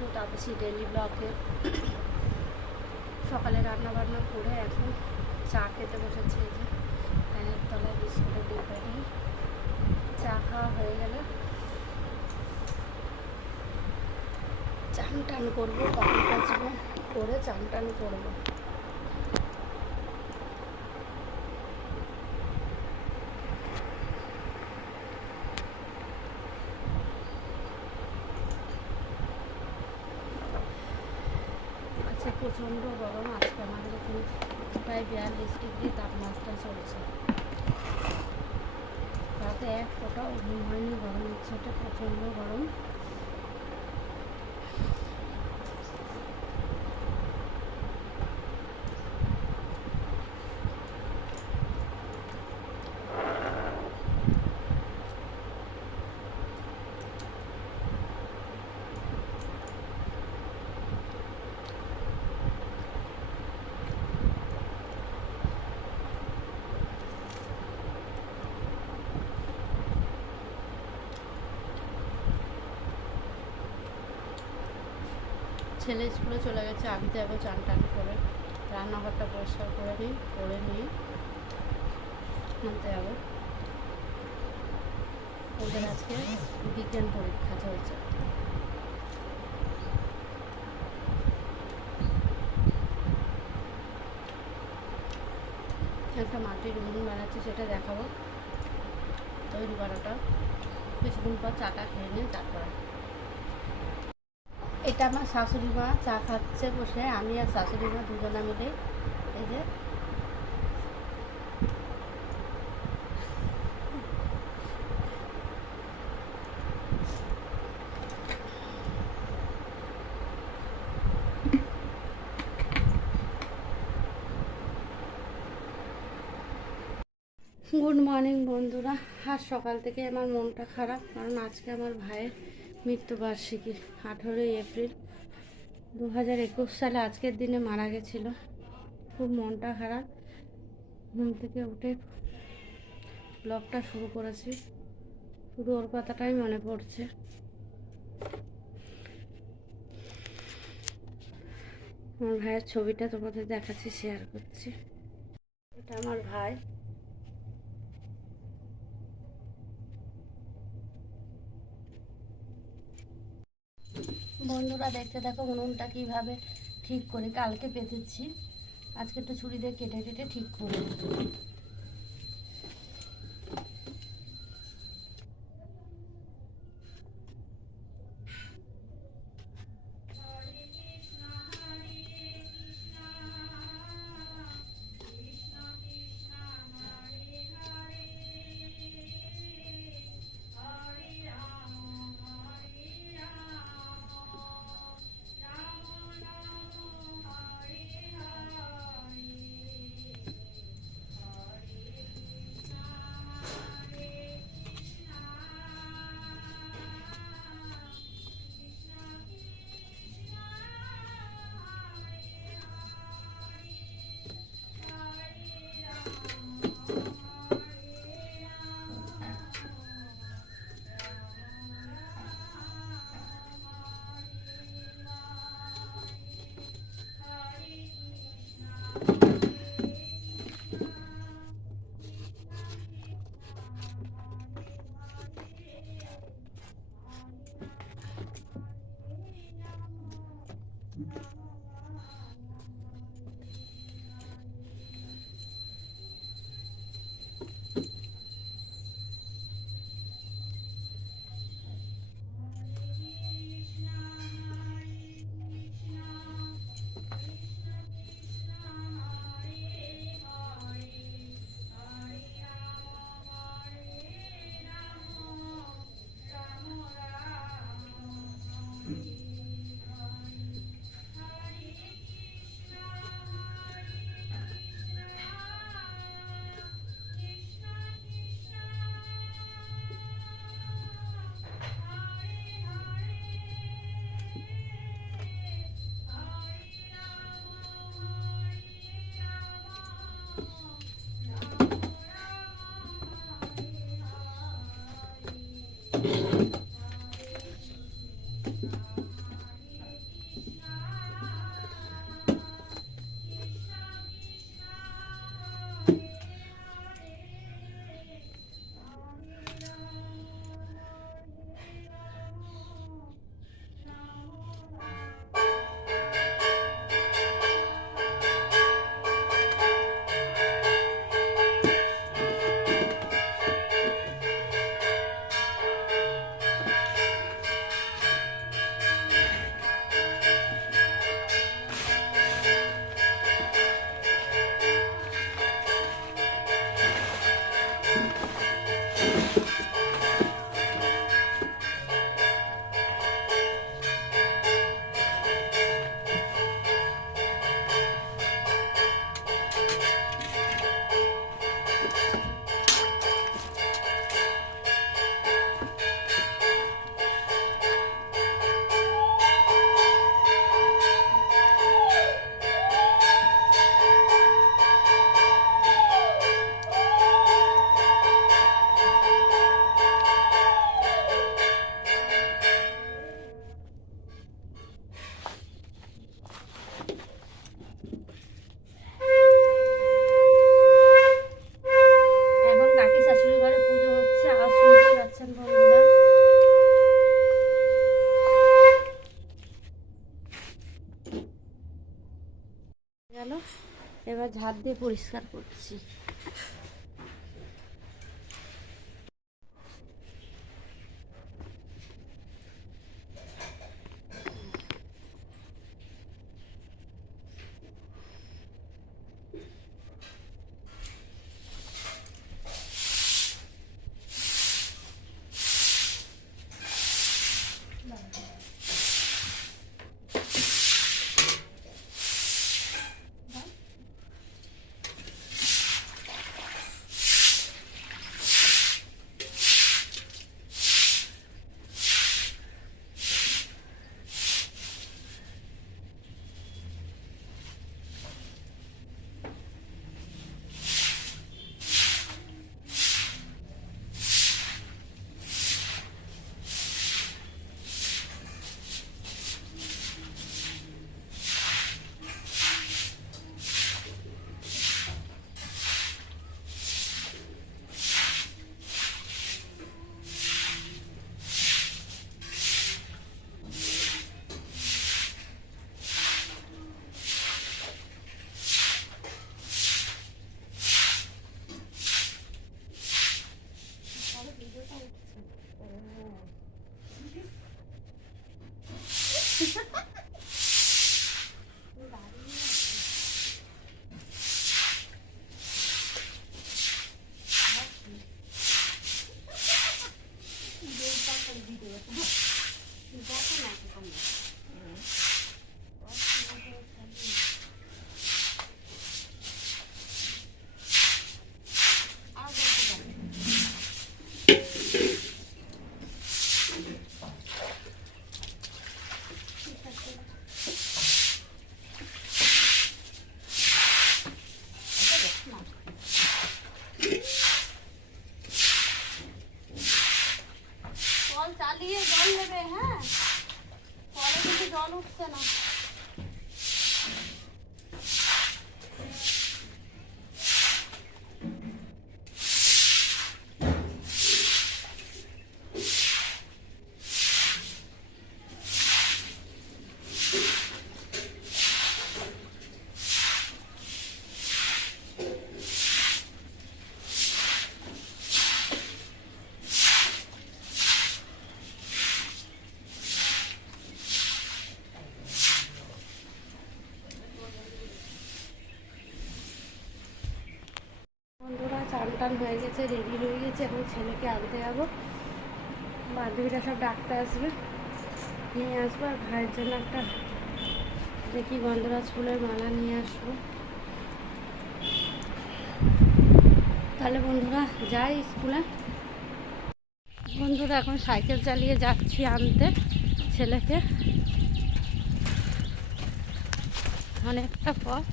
টু তাপসী ডেলি ব্লকে সকালে রান্না বান্না করে এখন চা খেতে বসেছি। এই যে ফ্যানের তলায় বিস্কুটের ডিব্বা নিয়ে চা খাওয়া হয়ে গেলে চান টান করবো, কখন কাচবো করে চান টান করবো। আজকে প্রচণ্ড গরম, আজকে আমাদের এখানে প্রায় 42 ডিগ্রি তাপমাত্রা চলছে। রাতে এক ফোঁটাও ঘুম হয়নি, গরম হচ্ছে, এটা প্রচণ্ড গরম। ছেলে স্কুলে চলে গেছে, আমি যাবো চান টান করে রান্নাঘরটা পরিষ্কার করে নিয়ে আনতে যাবো। ওদের আজকে বিজ্ঞান পরীক্ষা চলছে। একটা মাটির উনুন বানাচ্ছে, সেটা দেখাবো তৈরি করাটা। কিছুদিন পর চাটা খেয়ে নিয়ে তারপরে। এটা আমার শাশুড়ি মা চা খাচ্ছে বসে, আমি আর শাশুড়ি মা দুজনা মিলে। এই যে গুড মর্নিং বন্ধুরা। আজ সকাল থেকে আমার মনটা খারাপ, কারণ আজকে আমার ভাইয়ের মৃত্যুবার্ষিকী। 18ই এপ্রিল 2021 সালে আজকের দিনে মারা গেছিল। খুব মনটা খারাপ। ঘুম থেকে উঠে ব্লগটা শুরু করেছি, শুধু ওর কথাটাই মনে পড়ছে। আমার ভাইয়ের ছবিটা তোমাদের দেখাচ্ছি, শেয়ার করছি। এটা আমার ভাই। বন্ধুরা দেখতে দেখো উনুনটা কীভাবে ঠিক করি। কালকে পেতেছি, আজকে একটু ছুরি দিয়ে কেটে কেটে ঠিক করি। ঝাড় দিয়ে পরিষ্কার করছি। চালিয়ে জল নেবে, হ্যাঁ, পরে কিন্তু জল উঠছে না। বন্ধুরা চান টান হয়ে গেছে, রেডি হয়ে গেছে, এখন ছেলেকে আনতে যাবো। বান্ধবীরা সব ডাকতে আসবে, নিয়ে আসবো। আর ভাইয়ের জন্য একটা দেখি গন্ধরাজ ফুলের মালা নিয়ে আসবো। তাহলে বন্ধুরা যাই স্কুলে। বন্ধুরা এখন সাইকেল চালিয়ে যাচ্ছি আনতে ছেলেকে, অনেকটা পথ।